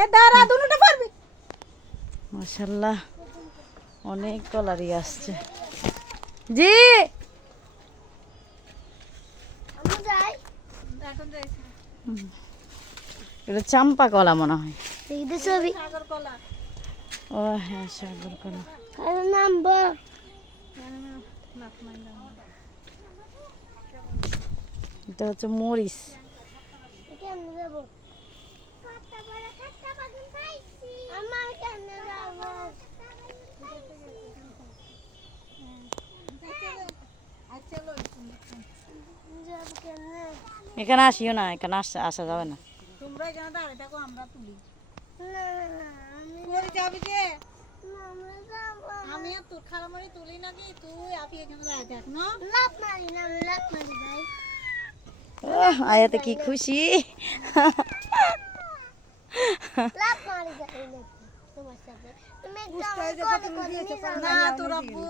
এ দাঁড়া দুটোটা পারবি। মাশাআল্লাহ অনেক কলারই আসছে। জি আমি যাই। এটা চাম্পা কলা মনে হয়। দেখি ছবি সাগর কলা। ও হ্যাঁ সাগর কলা। আরে নামবো। এটা হচ্ছে মরিচ। কেমনে যাব? কত বড় খাট্টা বাগুন পাইছি। আমার কেমনে যাব? যাব কেমনে? এখানে আসিও না, এখানে আসা যাবে না। তোমরা এখানে দাঁড়ায় থাকো, আমরা তুলি। না আমি কই যাবি যে? না আমরা যাব। আমি আর তোর খালামণি তুলি নাকি? তুই আপনি এখানে দাঁড়ায় থাক না। লাত মারি না, আমি লাত মারি ভাই। আয়াতে কি খুশি। লাত মারি যাই নাকি তোমার সাথে? তুমি একদম না তোর আব্বু